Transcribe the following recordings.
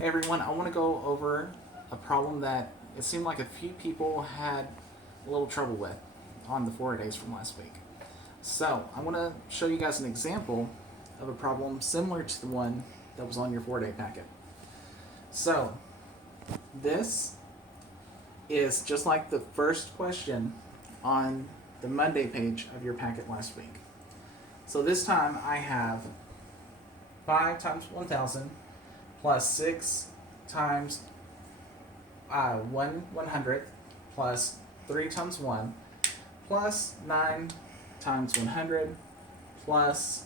Hey everyone, I want to go over a problem that it seemed like a few people had a little trouble with on the 4 days from last week. So, I want to show you guys an example of a problem similar to the one that was on your 4-day packet. So, this is just like the first question on the Monday page of your packet last week. So, this time I have 5 times 1,000 plus 6 times 1/100 plus 3 times 1 plus 9 times 100 plus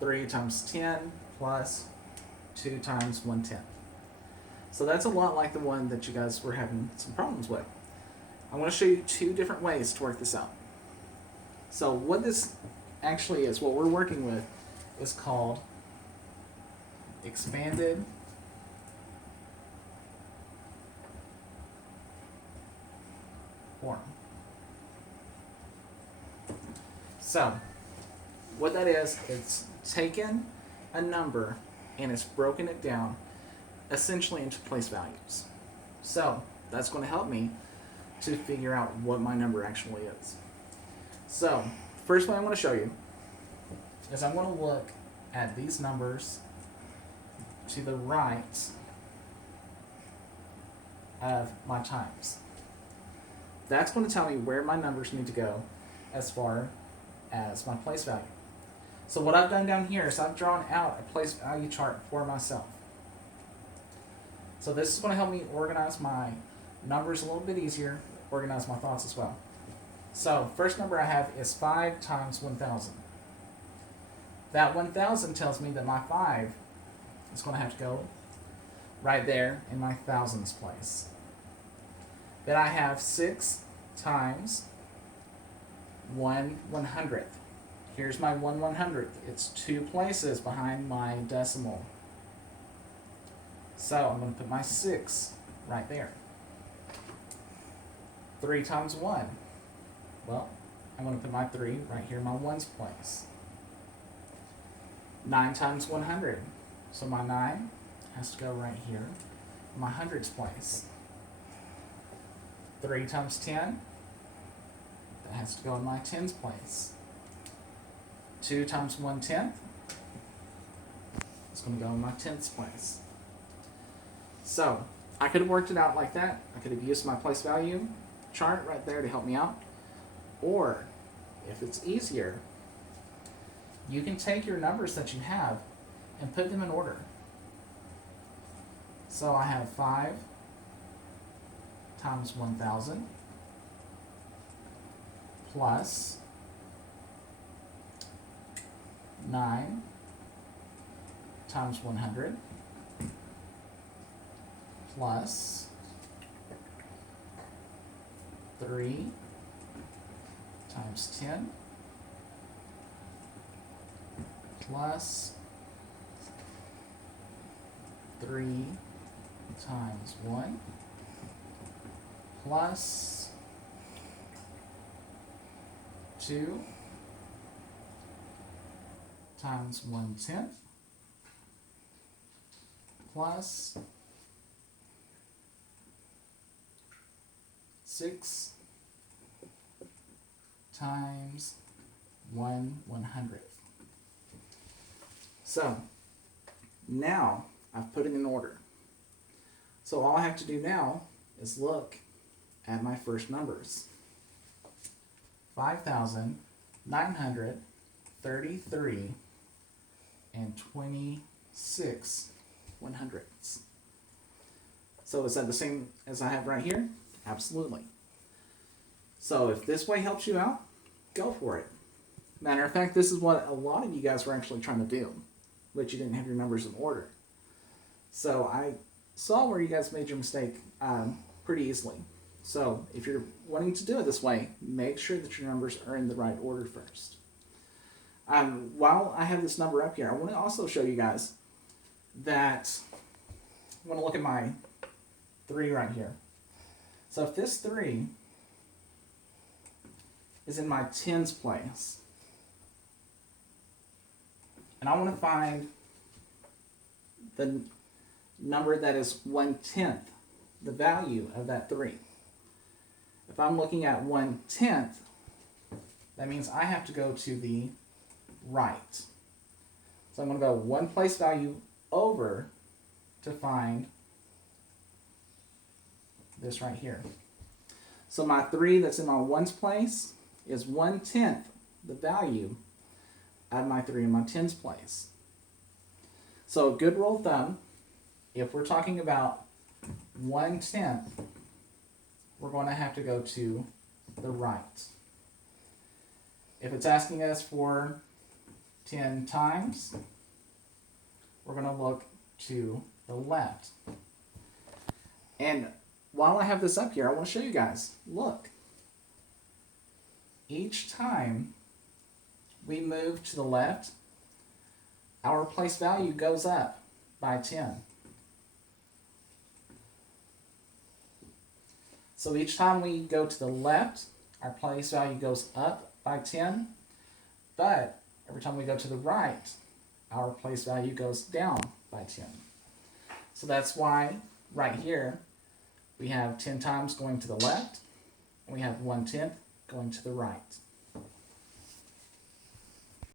3 times 10 plus 2 times 1/10. So that's a lot like the one that you guys were having some problems with. I want to show you two different ways to work this out. So what this actually is, what we're working with, is called expanded form. So, what that is, it's taken a number and it's broken it down essentially into place values. So, that's going to help me to figure out what my number actually is. So, first one I want to show you is I'm going to look at these numbers to the right of my times. That's going to tell me where my numbers need to go as far as my place value. So what I've done down here is I've drawn out a place value chart for myself. So this is going to help me organize my numbers a little bit easier, organize my thoughts as well. So first number I have is 5 times 1,000. That 1,000 tells me that my 5 is going to have to go right there in my thousands place. Then I have 6 times 1/100th. Here's my 1/100th. It's 2 places behind my decimal. So I'm going to put my 6 right there. 3 times 1. Well, I'm going to put my 3 right here in my ones place. 9 times 100. So my 9 has to go right here in my hundreds place. 3 times 10. That has to go in my tens place. 2 times 1/10. It's going to go in my tenths place. So, I could have worked it out like that. I could have used my place value chart right there to help me out. Or, if it's easier, you can take your numbers that you have and put them in order. So I have 5 times 1,000 plus 9 times 100 plus 3 times 10 plus 3 times 1 plus 2 times 1/10 plus 6 times 1/100th. So now I've put it in order. So all I have to do now is look at my first numbers. 5,933 and 26 100ths. So is that the same as I have right here? Absolutely. So if this way helps you out, go for it. Matter of fact, this is what a lot of you guys were actually trying to do, but you didn't have your numbers in order. So I saw where you guys made your mistake pretty easily. So if you're wanting to do it this way, make sure that your numbers are in the right order first. While I have this number up here, I want to also show you guys that I want to look at my 3 right here. So if this 3 is in my tens place, and I want to find the number that is 1/10 the value of that 3. If I'm looking at 1/10, that means I have to go to the right. So I'm going to go one place value over to find this right here. So my 3 that's in my ones place is 1/10 the value of my 3 in my tens place. So a good rule of thumb, if we're talking about 1/10, we're going to have to go to the right. If it's asking us for 10 times, we're going to look to the left. And while I have this up here, I want to show you guys, look. Each time we move to the left, our place value goes up by 10. So each time we go to the left, our place value goes up by 10, but every time we go to the right, our place value goes down by 10. So that's why right here we have 10 times going to the left, and we have 1/10 going to the right.